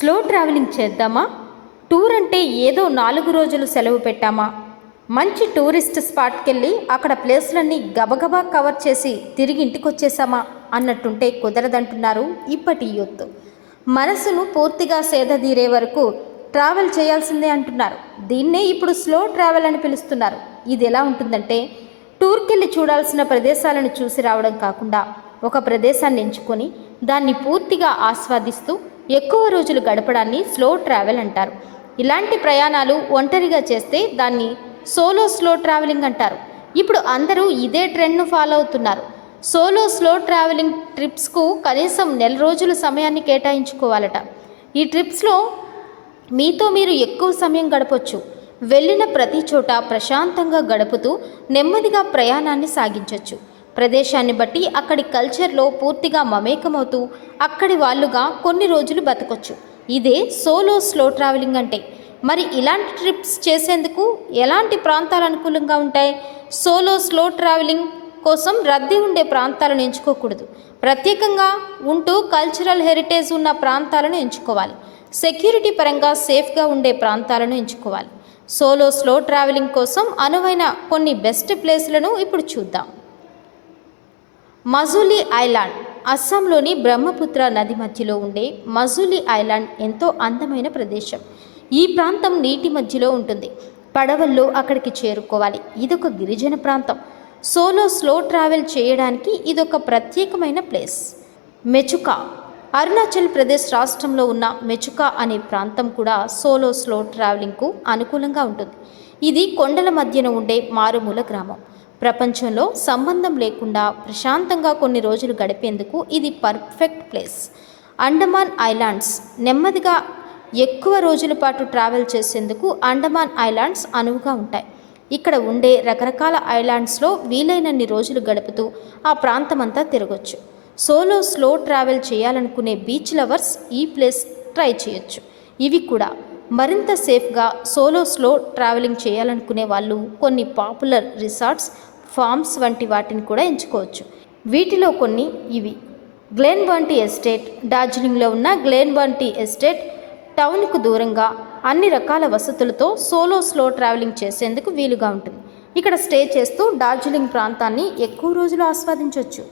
Slow travelling చేద్దామా? Tour అంటే ఏదో నాలుగు రోజులు సెలవు పెట్టామా? మంచి టూరిస్ట్ స్పాట్కి వెళ్ళి అక్కడ ప్లేస్లన్నీ గబగబా కవర్ చేసి తిరిగి ఇంటికి వచ్చేసామా అన్నట్టుంటే కుదరదంటున్నారు ఇప్పటి యూత్. మనసును పూర్తిగా సేదదీరే వరకు ట్రావెల్ చేయాల్సిందే అంటున్నారు. దీన్నే ఇప్పుడు స్లో ట్రావెల్ అని పిలుస్తున్నారు. ఇది ఎలా ఉంటుందంటే టూర్కి వెళ్ళి చూడాల్సిన ప్రదేశాలను చూసి రావడం కాకుండా ఒక ప్రదేశాన్ని ఎంచుకొని దాన్ని పూర్తిగా ఆస్వాదిస్తూ ఎక్కువ రోజులు గడపడాన్ని స్లో ట్రావెల్ అంటారు. ఇలాంటి ప్రయాణాలు ఒంటరిగా చేస్తే దాన్ని సోలో స్లో ట్రావెలింగ్ అంటారు. ఇప్పుడు అందరూ ఇదే ట్రెండ్ను ఫాలో అవుతున్నారు. సోలో స్లో ట్రావెలింగ్ ట్రిప్స్కు కనీసం నెల రోజుల సమయాన్ని కేటాయించుకోవాలట. ఈ ట్రిప్స్లో మీతో మీరు ఎక్కువ సమయం గడపొచ్చు. వెళ్ళిన ప్రతి చోట ప్రశాంతంగా గడుపుతూ నెమ్మదిగా ప్రయాణాన్ని సాగించవచ్చు ప్రదేశాన్ని బట్టి అక్కడి కల్చర్లో పూర్తిగా మమేకమవుతూ అక్కడి వాళ్ళుగా కొన్ని రోజులు బతకొచ్చు. ఇదే సోలో స్లో ట్రావెలింగ్ అంటే. మరి ఇలాంటి ట్రిప్స్ చేసేందుకు ఎలాంటి ప్రాంతాలు అనుకూలంగా ఉంటాయి? సోలో స్లో ట్రావెలింగ్ కోసం రద్దీ ఉండే ప్రాంతాలను ఎంచుకోకూడదు. ప్రత్యేకంగా ఉంటూ కల్చరల్ హెరిటేజ్ ఉన్న ప్రాంతాలను ఎంచుకోవాలి. సెక్యూరిటీ పరంగా సేఫ్గా ఉండే ప్రాంతాలను ఎంచుకోవాలి. సోలో స్లో ట్రావెలింగ్ కోసం అనువైన కొన్ని బెస్ట్ ప్లేస్లను ఇప్పుడు చూద్దాం. మజూలీ ఐలాండ్ అస్సాంలోని బ్రహ్మపుత్ర నది మధ్యలో ఉండే మజూలీ ఐలాండ్ ఎంతో అందమైన ప్రదేశం. ఈ ప్రాంతం నీటి మధ్యలో ఉంటుంది. పడవల్లో అక్కడికి చేరుకోవాలి. ఇదొక గిరిజన ప్రాంతం. సోలో స్లో ట్రావెల్ చేయడానికి ఇదొక ప్రత్యేకమైన ప్లేస్. మెచుకా అరుణాచల్ ప్రదేశ్ రాష్ట్రంలో ఉన్న మెచుకా అనే ప్రాంతం కూడా సోలో స్లో ట్రావెలింగ్కు అనుకూలంగా ఉంటుంది. ఇది కొండల మధ్యన ఉండే మారుమూల గ్రామం. ప్రపంచంలో సంబంధం లేకుండా ప్రశాంతంగా కొన్ని రోజులు గడిపేందుకు ఇది పర్ఫెక్ట్ ప్లేస్. అండమాన్ ఐలాండ్స్ నెమ్మదిగా ఎక్కువ రోజుల పాటు ట్రావెల్ చేసేందుకు అండమాన్ ఐలాండ్స్ అనువుగా ఉంటాయి. ఇక్కడ ఉండే రకరకాల ఐలాండ్స్లో వీలైనన్ని రోజులు గడుపుతూ ఆ ప్రాంతమంతా తిరగొచ్చు. సోలో స్లో ట్రావెల్ చేయాలనుకునే బీచ్ లవర్స్ ఈ ప్లేస్ ట్రై చేయొచ్చు. ఇవి కూడా మరింత సేఫ్గా సోలో స్లో ట్రావెలింగ్ చేయాలనుకునే వాళ్ళు కొన్ని పాపులర్ రిసార్ట్స్ ఫార్మ్స్ వంటి వాటిని కూడా ఎంచుకోవచ్చు. వీటిలో కొన్ని ఇవి. గ్లెన్ వంటి ఎస్టేట్ డార్జిలింగ్లో ఉన్న గ్లెన్ వంటి ఎస్టేట్ టౌన్కు దూరంగా అన్ని రకాల వసతులతో సోలో స్లో ట్రావెలింగ్ చేసేందుకు వీలుగా ఉంటుంది. ఇక్కడ స్టే చేస్తూ డార్జిలింగ్ ప్రాంతాన్ని ఎక్కువ రోజులు ఆస్వాదించవచ్చు